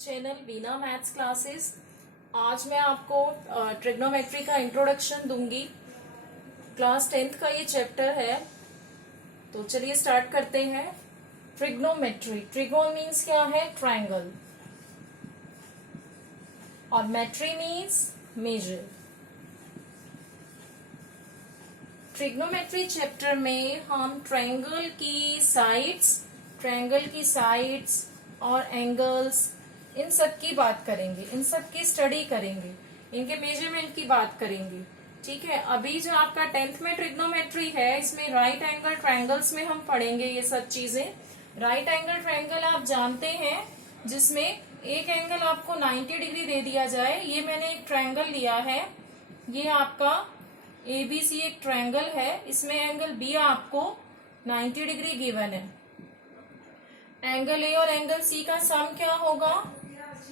Channel Veena maths classes. आज मैं आपको ट्रिग्नोमेट्री का इंट्रोडक्शन दूंगी। क्लास 10th का ये चैप्टर है, तो चलिए स्टार्ट करते हैं। ट्रिग्नोमेट्री, ट्रिगोन मीन्स क्या है? ट्रायंगल, और मेट्री मीन्स मेजर। ट्रिग्नोमेट्री चैप्टर में हम ट्रायंगल की साइड्स और एंगल्स, इन सब की बात करेंगे, इन सब की स्टडी करेंगे, इनके मेजरमेंट की बात करेंगे। ठीक है, अभी जो आपका 10th में ट्रिग्नोमेट्री है, इसमें राइट एंगल ट्रायंगल्स में हम पढ़ेंगे ये सब चीजें। राइट एंगल ट्रायंगल आप जानते हैं, जिसमें एक एंगल आपको 90 डिग्री दे दिया जाए। ये मैंने एक ट्रायंगल लिया है, ये आपका ABC एक ट्रायंगल है, इसमें एंगल B आपको 90 डिग्री गिवन है। एंगल A और एंगल C का सम क्या होगा?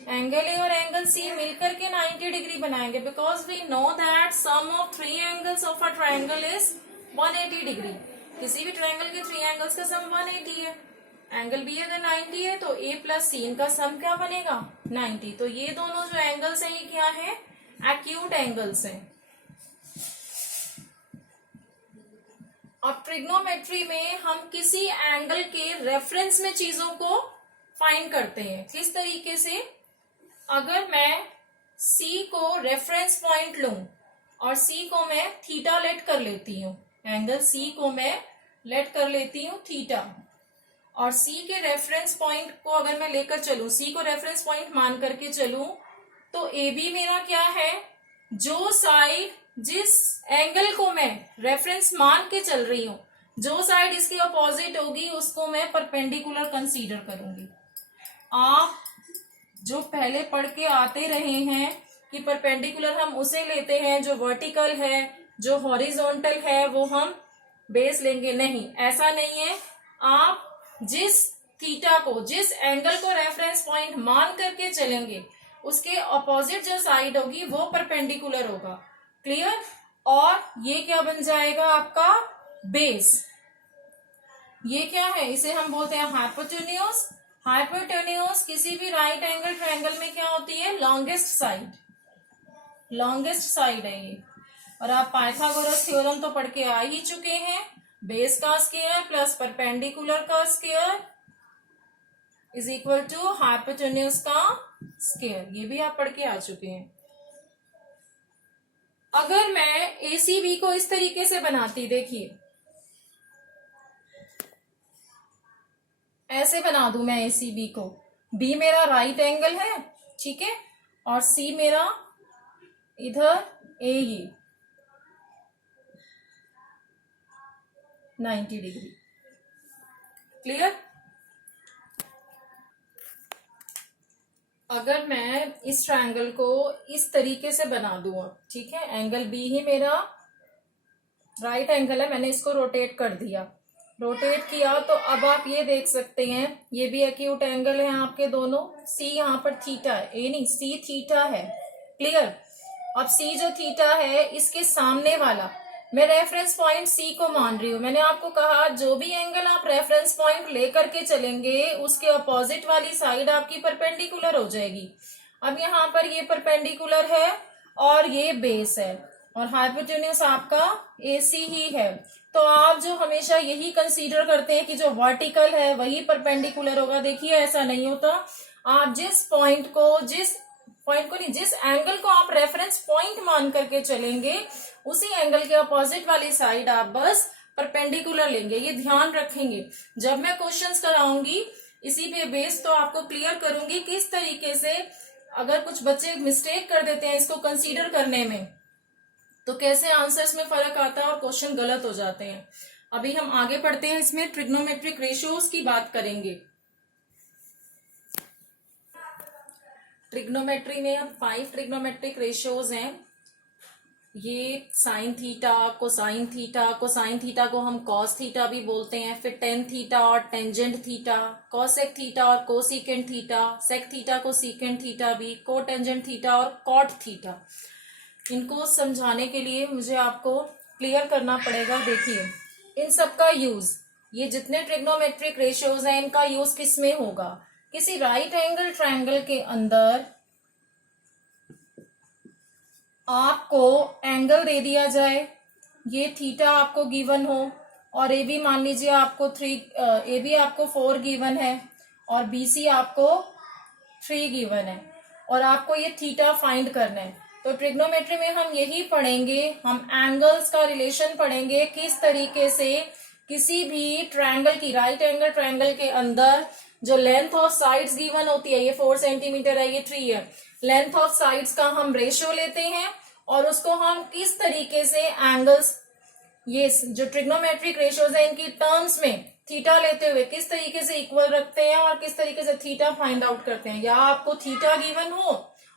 एंगल A और एंगल C मिलकर के 90 डिग्री बनाएंगे, because we know that sum of 3 angles of a triangle is 180 degree. किसी भी ट्रायंगल के 3 एंगल्स का सम 180 है। एंगल B अगर 90 है तो A प्लस C इनका सम क्या बनेगा? 90। तो ये दोनों जो एंगल्स हैं, ये क्या है? एक्यूट एंगल्स हैं। अब ट्रिग्नोमेट्री में हम किसी एंगल के रेफरेंस में चीजों को फाइंड करते हैं। किस तरीके से? अगर मैं C को रेफरेंस पॉइंट लूं और C को मैं थीटा लेट कर लेती हूँ, एंगल C को मैं लेट कर लेती हूँ थीटा, और C के रेफरेंस पॉइंट को अगर मैं लेकर चलूं, C को रेफरेंस पॉइंट मान करके चलूं, तो AB मेरा क्या है? जो साइड, जिस एंगल को मैं रेफरेंस मान के चल रही हूं, जो साइड इसके अपोजिट होगी उसको मैं परपेंडिकुलर कंसीडर करूंगी। आप जो पहले पढ़ के आते रहे हैं कि परपेंडिकुलर हम उसे लेते हैं जो वर्टिकल है, जो हॉरिजॉन्टल है वो हम बेस लेंगे, नहीं, ऐसा नहीं है। आप जिस थीटा को, जिस एंगल को रेफरेंस पॉइंट मान करके चलेंगे, उसके अपोजिट जो साइड होगी वो परपेंडिकुलर होगा। क्लियर? और ये क्या बन जाएगा? आपका बेस। ये क्या है? इसे हम बोलते हैं हाइपोटेन्यूज। हाइपोटेन्यूज किसी भी राइट एंगल ट्रायंगल में क्या होती है? लॉन्गेस्ट साइड, लॉन्गेस्ट साइड है ये। और आप पाइथागोरस थ्योरम तो पढ़ के आ ही चुके हैं, बेस का स्क्वायर प्लस परपेंडिकुलर का square is equal to hypotenuse का स्क्वायर, ये भी आप पढ़ के आ चुके हैं। अगर मैं ACB को इस तरीके से बनाती, देखिए ऐसे बना दूं मैं ACB को, B मेरा राइट एंगल है, ठीक है, और C मेरा इधर A, ये 90 डिग्री। क्लियर? अगर मैं इस ट्रायंगल को इस तरीके से बना दूं, ठीक है, एंगल B ही मेरा राइट एंगल है, मैंने इसको रोटेट कर दिया, रोटेट किया, तो अब आप ये देख सकते हैं ये भी एक्यूट एंगल है आपके दोनों। C यहाँ पर थीटा है, ए नहीं, C थीटा है। क्लियर? अब C जो थीटा है, इसके सामने वाला मैं रेफरेंस पॉइंट C को मान रही हूं। मैंने आपको कहा जो भी एंगल आप रेफरेंस पॉइंट लेकर के चलेंगे, उसके अपोजिट वाली साइड आपकी परपेंडिकुलर हो जाएगी। अब यहाँ पर ये परपेंडिकुलर है और ये बेस है, और हाइपोटेन्यूज आपका AC ही है। तो आप जो हमेशा यही कंसीडर करते हैं कि जो वर्टिकल है वही परपेंडिकुलर होगा, देखिए ऐसा नहीं होता। आप जिस पॉइंट को नहीं, जिस एंगल को आप रेफरेंस पॉइंट मान करके चलेंगे, उसी एंगल के अपोजिट वाली साइड आप बस परपेंडिकुलर लेंगे। ये ध्यान रखेंगे, जब मैं क्वेश्चंस कराऊंगी इसी पे बेस, तो आपको क्लियर करूंगी किस तरीके से, अगर कुछ बच्चे मिस्टेक कर देते हैं इसको कंसीडर करने में, तो कैसे आंसर्स में फर्क आता है और क्वेश्चन गलत हो जाते हैं। अभी हम आगे पढ़ते हैं, इसमें ट्रिग्नोमेट्रिक रेशियोज की बात करेंगे। ट्रिग्नोमेट्री में हम 5 ट्रिग्नोमेट्रिक रेशियोज हैं। ये sine theta, cosine theta, cosine theta को हम कॉस थीटा भी बोलते हैं, फिर टेन थीटा और टेंजेंट थीटा, कॉसेक थीटा और कोसिकेंट थीटा, सेक थीटा को सीकेंट थीटा भी, कोटेंजेंट थीटा और कॉट थीटा। इनको समझाने के लिए मुझे आपको क्लियर करना पड़ेगा। देखिए इन सब का यूज, ये जितने ट्रिग्नोमेट्रिक रेशियोज हैं, इनका यूज किस में होगा? किसी राइट एंगल ट्रायंगल के अंदर आपको एंगल दे दिया जाए, ये थीटा आपको गिवन हो, और ए बी मान लीजिए आपको 3, ए बी आपको 4 गिवन है और बी सी आपको 3 गिवन है, और आपको ये थीटा फाइंड करना है। तो ट्रिग्नोमेट्री में हम यही पढ़ेंगे, हम एंगल्स का रिलेशन पढ़ेंगे, किस तरीके से किसी भी ट्रायंगल की, राइट एंगल ट्रायंगल के अंदर जो लेंथ ऑफ साइड्स गिवन होती है, ये 4 सेंटीमीटर है, ये 3 है, लेंथ ऑफ साइड्स का हम रेशियो लेते हैं और उसको हम किस तरीके से एंगल्स, ये जो ट्रिग्नोमेट्रिक रेशियोज है इनकी टर्म्स में थीटा लेते हुए किस तरीके से इक्वल रखते हैं और किस तरीके से थीटा फाइंड आउट करते हैं। या आपको थीटा गिवन हो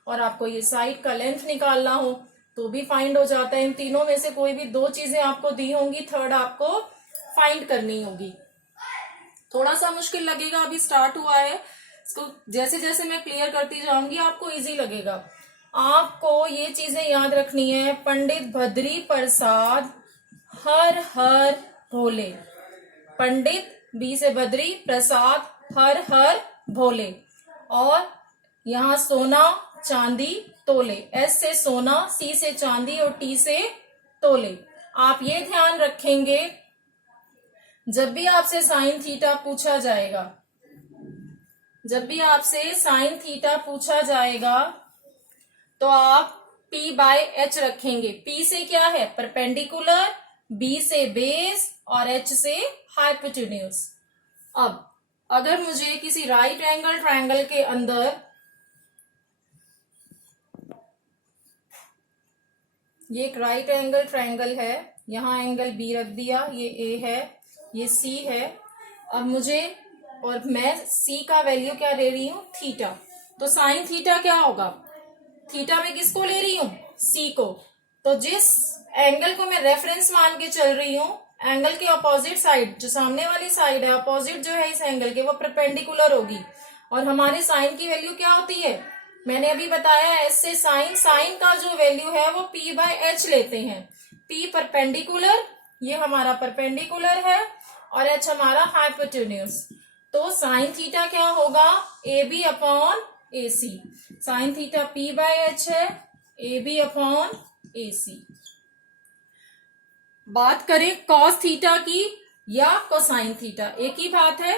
और आपको ये साइड का लेंथ निकालना हो तो भी फाइंड हो जाता है। इन तीनों में से कोई भी 2 चीजें आपको दी होंगी, थर्ड आपको फाइंड करनी होगी। थोड़ा सा मुश्किल लगेगा, अभी स्टार्ट हुआ है, इसको जैसे जैसे मैं क्लियर करती जाऊंगी आपको इजी लगेगा। आपको ये चीजें याद रखनी है, पंडित भद्री प्रसाद हर हर भोले, पंडित बी से बद्री, प्रसाद हर हर भोले, और यहाँ सोना चांदी तोले, एस से सोना, सी से चांदी और टी से तोले। आप ये ध्यान रखेंगे जब भी आपसे साइन थीटा पूछा जाएगा, जब भी आपसे साइन थीटा पूछा जाएगा तो आप P बाय H रखेंगे। P से क्या है? परपेंडिकुलर, B से बेस और H से हाइपोटेन्यूज। अब अगर मुझे किसी राइट एंगल ट्रायंगल के अंदर ये एक राइट एंगल ट्रायंगल है, यहां एंगल B रख दिया, ये A है, ये C है, अब मुझे, और मैं C का वैल्यू क्या ले रही हूं? थीटा। तो साइन थीटा क्या होगा? थीटा में किसको ले रही हूं? C को। तो जिस एंगल को मैं रेफरेंस मान के चल रही हूं, एंगल के अपोजिट साइड, जो सामने वाली साइड है, अपोजिट जो है इस एंगल के, वो परपेंडिकुलर होगी। और हमारे साइन की वैल्यू क्या होती है? मैंने अभी बताया, एस से साइन, साइन का जो वैल्यू है वो P बाय H लेते हैं। P परपेंडिकुलर, ये हमारा परपेंडिकुलर है, और H हमारा हाइपोटेन्यूज। तो साइन थीटा क्या होगा? AB upon AC। Sine theta P by H है, AB अपॉन AC। बात करें कॉस थीटा की या कोसाइन थीटा, एक ही बात है।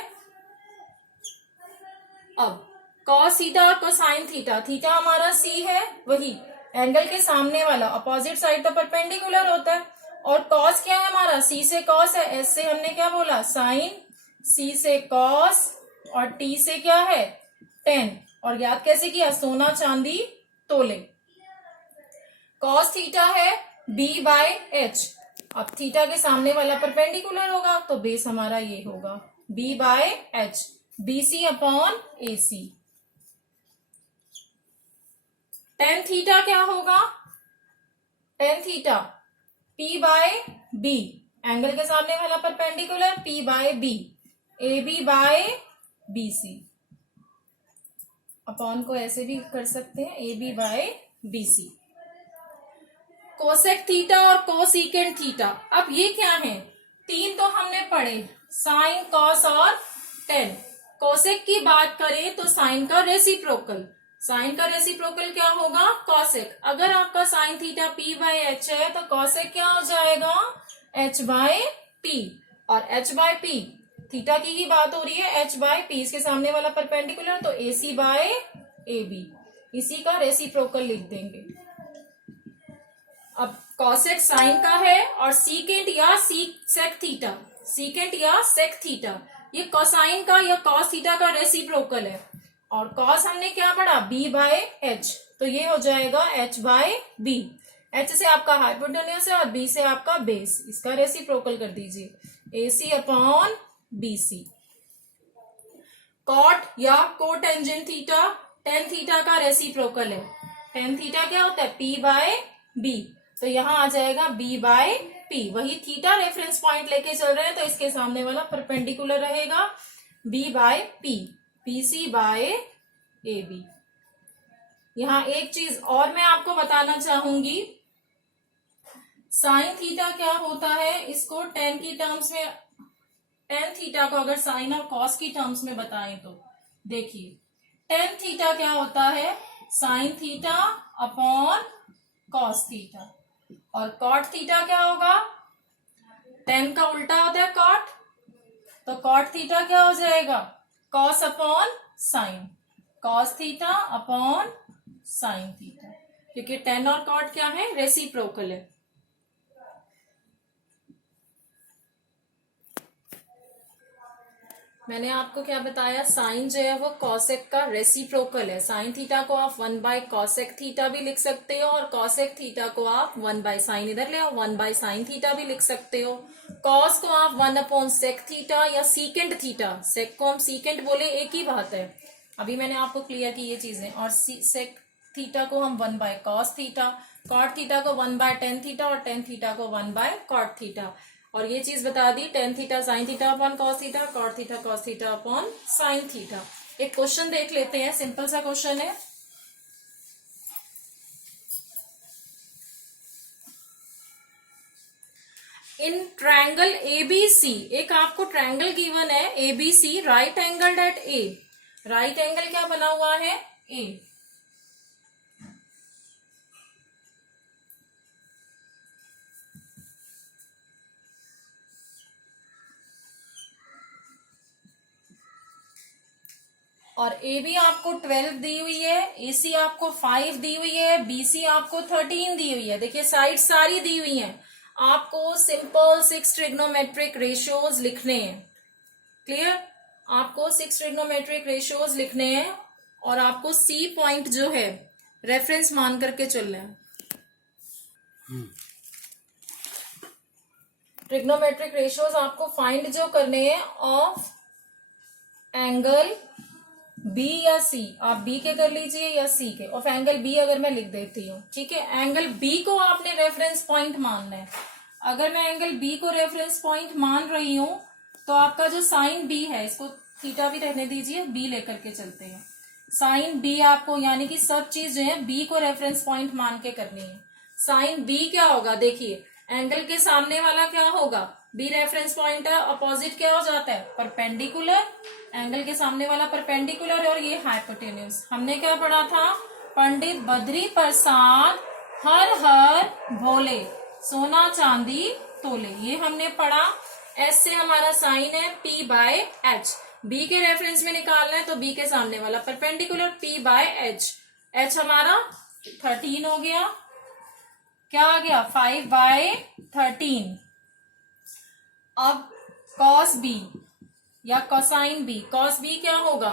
अब कॉस थीटा और कोसाइन थीटा, थीटा हमारा C है, वही एंगल के सामने वाला, अपोजिट साइड तो परपेंडिकुलर होता है, और कॉस क्या है हमारा? C से कॉस है, S से हमने क्या बोला? साइन, C से कॉस, और T से क्या है? टेन। और याद कैसे किया? सोना चांदी तोले। कॉस थीटा है B बाय H। अब थीटा के सामने वाला परपेंडिकुलर होगा तो बेस हमारा ये होगा B by H, BC upon AC। Tan theta क्या होगा? Tan theta P by B, angle के सामने वाला perpendicular, P by B, AB by BC। Upon को ऐसे भी कर सकते हैं, AB by BC। Cosec theta और कोसिकेंट थीटा, अब ये क्या है? 3 तो हमने पढ़े, साइन, कॉस और टेन। कोसेक की बात करें तो साइन का रेसिप्रोकल, साइन का रेसिप्रोकल क्या होगा? कॉसेक। अगर आपका sine theta P by H है तो कॉसेक क्या हो जाएगा? H बाय P, और H बाय P, थीटा की ही बात हो रही है, H बाय P, इसके सामने वाला परपेंडिकुलर, तो AC बाय AB, इसी का रेसिप्रोकल लिख देंगे। अब कॉसेक साइन का है, और सीकेंट या सेक थीटा, सीकेंट या सेक थीटा, ये कोसाइन का या कॉस थीटा का रेसिप्रोकल है। और कॉस हमने क्या पढ़ा? B बाय H, तो ये हो जाएगा H बाय B। H से आपका हाइपोटेन्यूज है और B से आपका बेस, इसका रेसिप्रोकल कर दीजिए, AC अपॉन BC। कॉट या कोटेंजेंट थीटा, टेन थीटा का रेसिप्रोकल है। टेन थीटा क्या होता है? P बाय B, तो यहां आ जाएगा B बाय P। वही थीटा रेफरेंस पॉइंट लेके चल रहे हैं तो इसके सामने वाला परपेंडिकुलर रहेगा, B by P, PC by AB। यहां एक चीज और मैं आपको बताना चाहूंगी, साइन थीटा क्या होता है, इसको टेन की टर्म्स में, टेन थीटा को अगर साइन और कॉस की टर्म्स में बताएं तो देखिए टेन थीटा क्या होता है, sign theta upon cos theta, और कॉट थीटा क्या होगा, टेन का उल्टा होता है कॉट, तो कॉट थीटा क्या हो जाएगा, cos upon sine, cos theta upon sine theta, क्योंकि टेन और कॉट क्या है, रेसिप्रोकल है। मैंने आपको क्या बताया, साइन जो है वो कॉसेक का रेसिप्रोकल है। साइन थीटा को आप 1/कॉसेक थीटा भी लिख सकते हो, और कॉसेक थीटा को आप 1/साइन, इधर ले आओ, 1/साइन थीटा भी लिख सकते हो। कॉस को आप 1/सेक थीटा या सीकेंड थीटा, सेक को हम सीकेंड बोले एक ही बात है, अभी मैंने आपको क्लियर की ये चीजें, और सेक थीटा को हम 1/कॉस थीटा, कॉट थीटा को 1/टेन थीटा, और टेन थीटा को 1/कॉट थीटा। और ये चीज बता दी, tan theta sine theta upon cos theta, cot theta cos theta upon sine theta. एक क्वेश्चन देख लेते हैं, सिंपल सा क्वेश्चन है। इन ट्रायंगल एबीसी, एक आपको ट्रायंगल गिवन है ABC, right angled at A, right angle क्या बना हुआ है, ए। और ए बी आपको 12 दी हुई है, ए सी आपको 5 दी हुई है, बी सी आपको 13 दी हुई है। देखिए साइड सारी दी हुई हैं, आपको सिंपल 6 ट्रिग्नोमेट्रिक रेशियोज लिखने हैं। क्लियर, आपको 6 ट्रिग्नोमेट्रिक रेशियोज लिखने हैं, और आपको सी पॉइंट जो है रेफरेंस मान करके चलना है। ट्रिग्नोमेट्रिक रेशियोज आपको फाइंड जो करने हैं ऑफ एंगल बी या सी, आप बी के कर लीजिए या सी के, ऑफ एंगल बी अगर मैं लिख देती हूँ, ठीक है। एंगल बी को आपने रेफरेंस पॉइंट मानना है। अगर मैं एंगल बी को रेफरेंस पॉइंट मान रही हूं, तो आपका जो साइन बी है, इसको थीटा भी रहने दीजिए, बी लेकर के चलते हैं। साइन बी आपको, यानी कि सब चीज जो है बी को रेफरेंस पॉइंट मान के करनी है। साइन बी क्या होगा, देखिए एंगल के सामने वाला क्या होगा, बी रेफरेंस पॉइंट है, अपोजिट क्या हो जाता है, परपेंडिकुलर, एंगल के सामने वाला परपेंडिकुलर, और ये हाइपोटेन्यूज। हमने क्या पढ़ा था, पंडित बद्री प्रसाद हर हर भोले, सोना चांदी तोले, ये हमने पढ़ा। एस से हमारा साइन है P/H, बी के रेफरेंस में निकालना है, तो बी के सामने वाला परपेंडिकुलर P/H, H हमारा 13 हो गया, क्या आ गया 5/13। अब कॉस बी या कोसाइन बी, कॉस बी क्या होगा,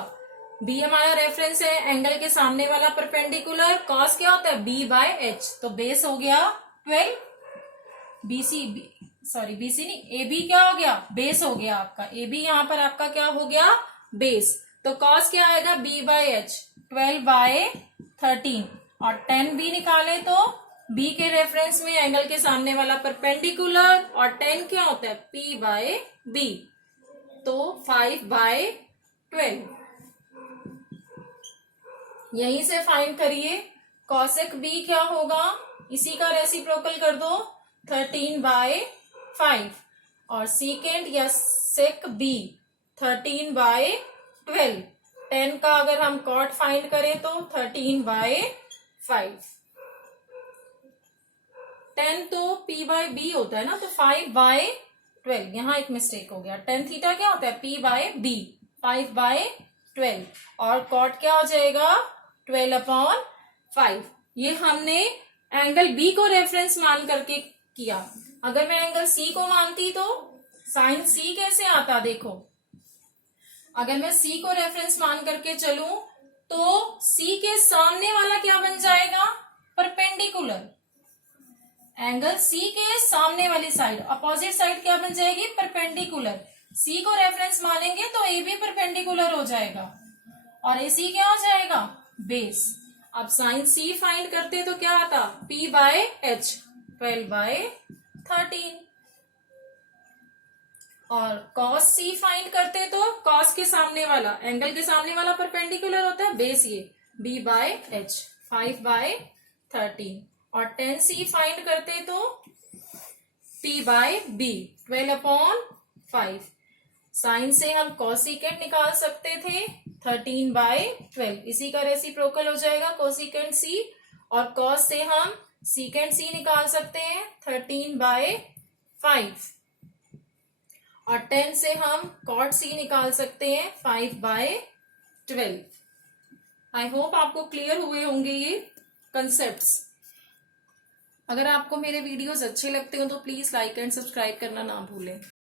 बी हमारा रेफरेंस है, एंगल के सामने वाला परपेंडिकुलर, कॉस क्या होता है B/H, तो बेस हो गया 12, बीसी, सॉरी बीसी नहीं, ए बी क्या हो गया, बेस हो गया आपका, ए बी यहां पर आपका क्या हो गया, बेस। तो कॉस क्या आएगा B/H 12/13, और 10 बी निकाले तो बी के रेफरेंस में एंगल के सामने वाला परपेंडिकुलर, और 10 क्या होता है P/B, तो 5/12। यहीं से फाइंड करिए, कॉसेक बी क्या होगा, इसी का रेसिप्रोकल कर दो 13/5, और सीकेंड या सेक बी 13/12। 10 का अगर हम कॉट फाइंड करें तो 13/5। 10 तो P/B होता है ना, तो 5/12, यहां एक मिस्टेक हो गया, टेन थीटा क्या होता है P/B, 5/12, और कॉट क्या हो जाएगा 12/5। ये हमने एंगल बी को रेफरेंस मान करके किया। अगर मैं एंगल सी को मानती तो साइन सी कैसे आता, देखो अगर मैं सी को रेफरेंस मान करके चलूं, तो सी के सामने वाला क्या बन जाएगा, परपेंडिकुलर, एंगल सी के सामने वाली साइड, अपोजिट साइड क्या बन जाएगी, परपेंडिकुलर। सी को रेफरेंस मानेंगे तो ए भी परपेंडिकुलर हो जाएगा, और ए सी क्या हो जाएगा, बेस। अब साइन सी फाइंड करते तो क्या आता, P/H 12/13, और कॉस सी फाइंड करते तो कॉस के सामने वाला, एंगल के सामने वाला परपेंडिकुलर होता है, बेस ये B/H 5/13, और टेन सी फाइंड करते तो P/B 12/5। साइन से हम कोसिकेंट निकाल सकते थे 13/12, इसी का रेसिप्रोकल हो जाएगा कोसिकेंट सी। और कॉस से हम सीकेंट सी निकाल सकते हैं 13/5। और टेन से हम कॉट सी निकाल सकते हैं 5/12। आई होप आपको क्लियर हुए होंगे ये कंसेप्ट्स। अगर आपको मेरे वीडियोस अच्छे लगते हो तो प्लीज लाइक एंड सब्सक्राइब करना ना भूलें।